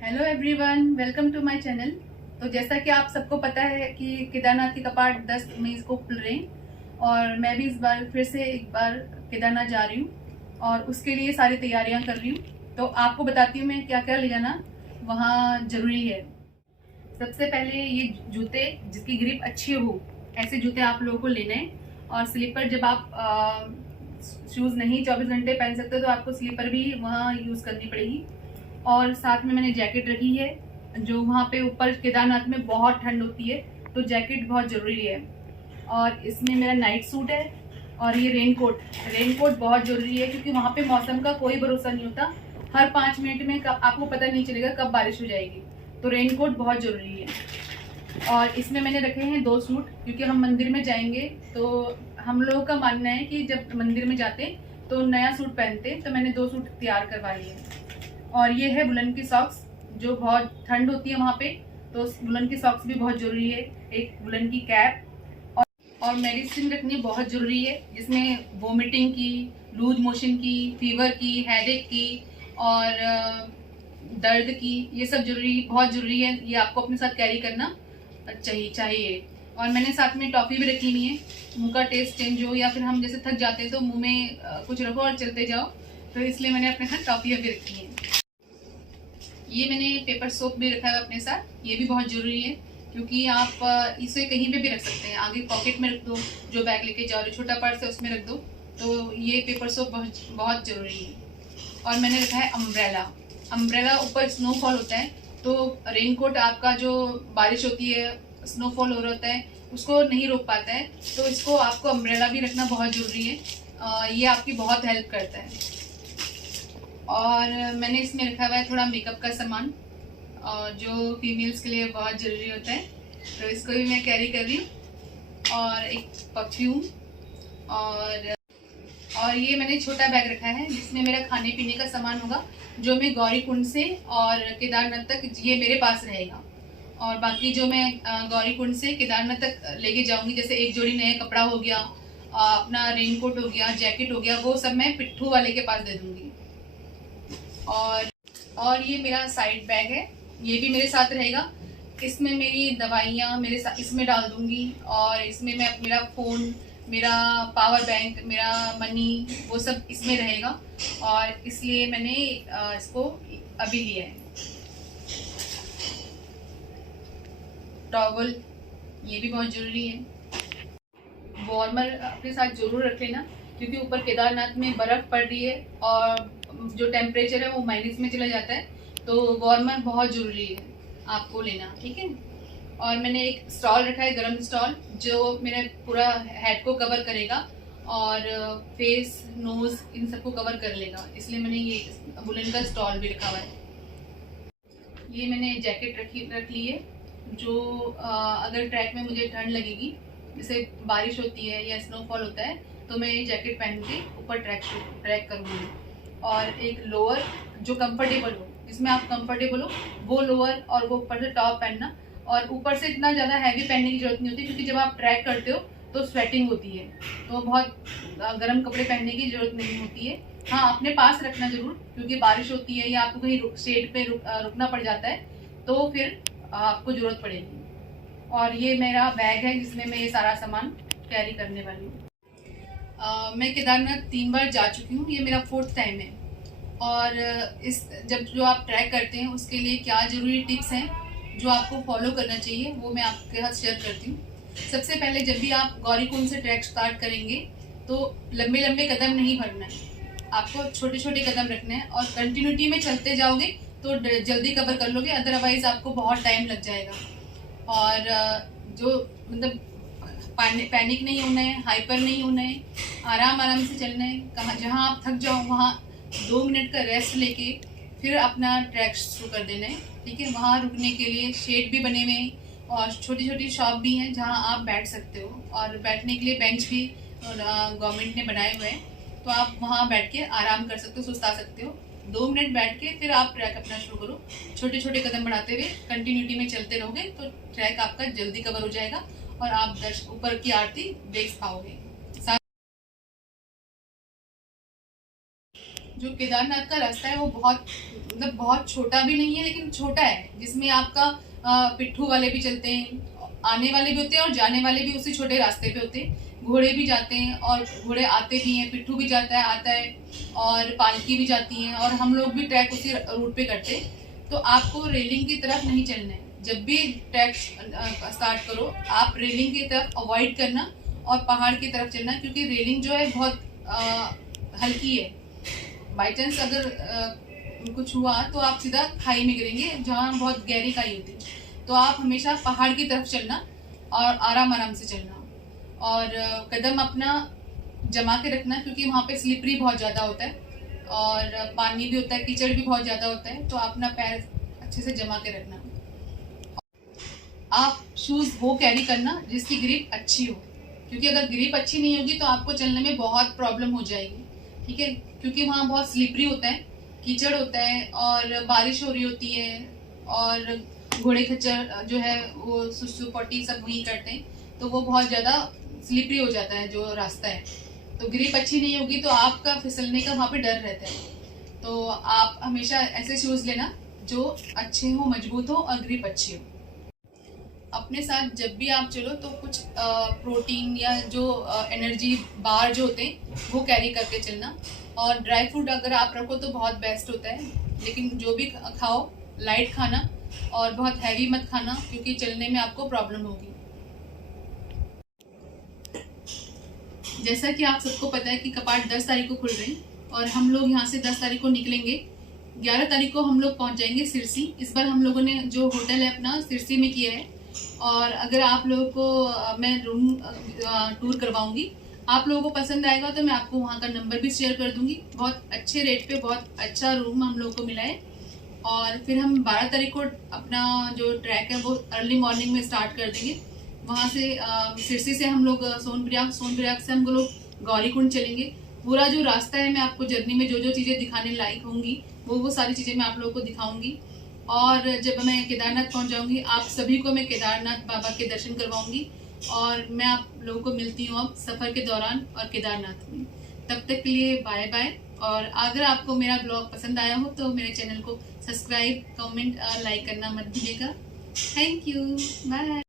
Hello everyone, welcome to my channel. तो जैसा कि आप सबको पता है कि केदारनाथ के कपाट 10 मई को खुल रहे हैं और मैं भी इस बार फिर से एक बार केदारनाथ जा रही हूँ और उसके लिए सारी तैयारियां कर रही हूँ। तो आपको बताती हूँ मैं क्या क्या ले जाना वहाँ ज़रूरी है। सबसे पहले ये जूते जिसकी ग्रिप अच्छी हो, ऐसे जूते आप लोगों को लेने हैं। और स्लीपर, जब आप शूज़ नहीं 24 घंटे पहन सकते तो आपको स्लीपर भी वहाँ यूज़ करनी पड़ेगी। और साथ में मैंने जैकेट रखी है, जो वहाँ पे ऊपर केदारनाथ में बहुत ठंड होती है तो जैकेट बहुत ज़रूरी है। और इसमें मेरा नाइट सूट है और ये रेनकोट बहुत ज़रूरी है क्योंकि वहाँ पे मौसम का कोई भरोसा नहीं होता। हर 5 मिनट में कब आपको पता नहीं चलेगा कब बारिश हो जाएगी, तो रेनकोट बहुत ज़रूरी है। और इसमें मैंने रखे हैं 2 सूट क्योंकि हम मंदिर में जाएंगे तो हम लोगों का मानना है कि जब मंदिर में जाते तो नया सूट पहनते, तो मैंने 2 सूट तैयार करवा लिए। और ये है वुलन की सॉक्स, जो बहुत ठंड होती है वहाँ पे, तो वुलन की सॉक्स भी बहुत ज़रूरी है। एक वुलन की कैप और मेडिसिन रखनी बहुत ज़रूरी है, जिसमें वोमिटिंग की, लूज मोशन की, फीवर की, हेडेक की और दर्द की, ये सब बहुत ज़रूरी है। ये आपको अपने साथ कैरी करना चाहिए। और मैंने साथ में टॉफ़ी भी रखी हुई है, मुँह का टेस्ट चेंज हो या फिर हम जैसे थक जाते हैं तो मुँह में कुछ रखो और चलते जाओ, तो इसलिए मैंने अपने साथ टॉफ़ी भी रखी है। ये मैंने पेपर सोप भी रखा है अपने साथ, ये भी बहुत ज़रूरी है क्योंकि आप इसे कहीं पे भी रख सकते हैं। आगे पॉकेट में रख दो, जो बैग लेके जाओ, जो छोटा पर्स है उसमें रख दो, तो ये पेपर सोप बहुत बहुत ज़रूरी है। और मैंने रखा है अम्ब्रेला। ऊपर स्नोफॉल होता है तो रेनकोट आपका, जो बारिश होती है, स्नोफॉल हो रहा होता है, उसको नहीं रोक पाता है, तो इसको आपको अम्ब्रेला भी रखना बहुत ज़रूरी है। ये आपकी बहुत हेल्प करता है। और मैंने इसमें रखा हुआ है थोड़ा मेकअप का सामान, और जो फीमेल्स के लिए बहुत ज़रूरी होता है, तो इसको भी मैं कैरी कर रही हूँ। और एक परफ्यूम और ये मैंने छोटा बैग रखा है जिसमें मेरा खाने पीने का सामान होगा, जो मैं गौरी कुंड से और केदारनाथ तक ये मेरे पास रहेगा। और बाकी जो मैं गौरी कुंड से केदारनाथ तक लेके जाऊंगी, जैसे एक जोड़ी नया कपड़ा हो गया, अपना रेनकोट हो गया, जैकेट हो गया, वो सब मैं पिट्ठू वाले के पास दे दूंगी। और ये मेरा साइड बैग है, ये भी मेरे साथ रहेगा। इसमें मेरी दवाइयाँ मेरे साथ इसमें डाल दूंगी, और इसमें मैं मेरा फ़ोन, मेरा पावर बैंक, मेरा मनी, वो सब इसमें रहेगा। और इसलिए मैंने इसको अभी लिया है। टॉवल, ये भी बहुत ज़रूरी है। वार्मर अपने साथ ज़रूर रख लेना क्योंकि ऊपर केदारनाथ में बर्फ़ पड़ रही है और जो टेम्परेचर है वो माइनस में चला जाता है, तो वार्मर बहुत ज़रूरी है आपको लेना, ठीक है। और मैंने एक स्टॉल रखा है, गरम स्टॉल, जो मेरे पूरा हेड को कवर करेगा और फेस, नोज़, इन सबको कवर कर लेगा, इसलिए मैंने ये वुलन का स्टॉल भी रखा हुआ है। ये मैंने जैकेट रख ली है, जो अगर ट्रैक में मुझे ठंड लगेगी, जैसे बारिश होती है या स्नोफॉल होता है, तो मैं ये जैकेट पहन के ऊपर ट्रैक करूँगी। और एक लोअर जो कंफर्टेबल हो, जिसमें आप कंफर्टेबल हो, वो लोअर और वो ऊपर से टॉप पहनना। और ऊपर से इतना ज़्यादा हैवी पहनने की जरूरत नहीं होती क्योंकि जब आप ट्रैक करते हो तो स्वेटिंग होती है, तो बहुत गर्म कपड़े पहनने की जरूरत नहीं होती है। हाँ, अपने पास रखना जरूर, क्योंकि बारिश होती है या आपको कहीं शेड पे रुकना पड़ जाता है, तो फिर आपको ज़रूरत पड़ेगी। और ये मेरा बैग है जिसमें मैं ये सारा सामान कैरी करने वाली हूँ। मैं केदारनाथ 3 बार जा चुकी हूँ, ये मेरा 4th टाइम है। और जब जो आप ट्रैक करते हैं उसके लिए क्या ज़रूरी टिप्स हैं जो आपको फॉलो करना चाहिए, वो मैं आपके साथ शेयर करती हूँ। सबसे पहले, जब भी आप गौरी कुंड से ट्रैक स्टार्ट करेंगे तो लंबे लंबे कदम नहीं भरना है, आपको छोटे छोटे कदम रखने हैं और कंटिन्यूटी में चलते जाओगे तो जल्दी कवर कर लोगे, अदरवाइज आपको बहुत टाइम लग जाएगा। और जो मतलब पैनिक नहीं होना है, हाइपर नहीं होना है, आराम आराम से चलना है। कहाँ जहाँ आप थक जाओ वहाँ 2 मिनट का रेस्ट लेके फिर अपना ट्रैक शुरू कर देना है, ठीक है। वहाँ रुकने के लिए शेड भी बने हुए हैं और छोटी छोटी शॉप भी हैं जहाँ आप बैठ सकते हो, और बैठने के लिए बेंच भी गवर्नमेंट ने बनाए हुए हैं, तो आप वहाँ बैठ के आराम कर सकते हो, सुस्ता सकते हो। 2 मिनट बैठ के फिर आप ट्रैक अपना शुरू करो, छोटे छोटे कदम बढ़ाते हुए कंटिन्यूटी में चलते रहोगे तो ट्रैक आपका जल्दी कवर हो जाएगा और आप ऊपर की आरती देख पाओगे। जो केदारनाथ का रास्ता है वो बहुत मतलब बहुत छोटा भी नहीं है, लेकिन छोटा है, जिसमें आपका पिट्ठू वाले भी चलते हैं, आने वाले भी होते हैं और जाने वाले भी उसी छोटे रास्ते पे होते हैं। घोड़े भी जाते हैं और घोड़े आते भी हैं, पिट्ठू भी आता है और पालकी भी जाती हैं, और हम लोग भी ट्रैक उसी रूट पे करते हैं। तो आपको रेलिंग की तरफ नहीं चलना है। जब भी ट्रैक स्टार्ट करो आप रेलिंग की तरफ अवॉइड करना और पहाड़ की तरफ चलना, क्योंकि रेलिंग जो है बहुत हल्की है। बाई चांस अगर कुछ हुआ तो आप सीधा खाई में गिरेंगे, जहाँ बहुत गहरी खाई होती है। तो आप हमेशा पहाड़ की तरफ चलना और आराम आराम से चलना, और कदम अपना जमा के रखना, क्योंकि वहाँ पे स्लिपरी बहुत ज़्यादा होता है और पानी भी होता है, कीचड़ भी बहुत ज़्यादा होता है। तो अपना पैर अच्छे से जमा के रखना। आप शूज़ वो कैरी करना जिसकी ग्रिप अच्छी हो, क्योंकि अगर ग्रिप अच्छी नहीं होगी तो आपको चलने में बहुत प्रॉब्लम हो जाएगी, ठीक है। क्योंकि वहाँ बहुत स्लिपरी होता है, कीचड़ होता है और बारिश हो रही होती है, और घोड़े खच्चर जो है वो सुसु पॉटी सब वहीं करते हैं, तो वो बहुत ज़्यादा स्लिपरी हो जाता है जो रास्ता है। तो ग्रिप अच्छी नहीं होगी तो आपका फिसलने का वहाँ पे डर रहता है। तो आप हमेशा ऐसे शूज़ लेना जो अच्छे हो, मजबूत हो और ग्रिप अच्छी हो। अपने साथ जब भी आप चलो तो कुछ प्रोटीन या जो एनर्जी बार जो होते हैं वो कैरी करके चलना, और ड्राई फ्रूट अगर आप रखो तो बहुत बेस्ट होता है। लेकिन जो भी खाओ लाइट खाना, और बहुत हैवी मत खाना, क्योंकि चलने में आपको प्रॉब्लम होगी। जैसा कि आप सबको पता है कि कपाट 10 तारीख को खुल रहे हैं, और हम लोग यहाँ से 10 तारीख को निकलेंगे। 11 तारीख को हम लोग पहुँच जाएंगे सिरसी। इस बार हम लोगों ने जो होटल है अपना सिरसी में किया है, और अगर आप लोगों को मैं रूम टूर करवाऊंगी, आप लोगों को पसंद आएगा तो मैं आपको वहाँ का नंबर भी शेयर कर दूंगी। बहुत अच्छे रेट पे बहुत अच्छा रूम हम लोगों को मिला है। और फिर हम 12 तारीख को अपना जो ट्रैक है वो अर्ली मॉर्निंग में स्टार्ट कर देंगे। वहाँ से सिरसी से हम लोग सोनप्रयाग से हम लोग गौरीकुंड चलेंगे। पूरा जो रास्ता है मैं आपको जर्नी में जो जो चीज़ें दिखाने लायक होंगी वो सारी चीज़ें मैं आप लोगों को दिखाऊंगी। और जब मैं केदारनाथ पहुंच जाऊंगी आप सभी को मैं केदारनाथ बाबा के दर्शन करवाऊंगी, और मैं आप लोगों को मिलती हूँ अब सफ़र के दौरान और केदारनाथ में। तब तक के लिए बाय बाय। और अगर आपको मेरा ब्लॉग पसंद आया हो तो मेरे चैनल को सब्सक्राइब, कमेंट और लाइक करना मत भूलिएगा। Thank you, bye.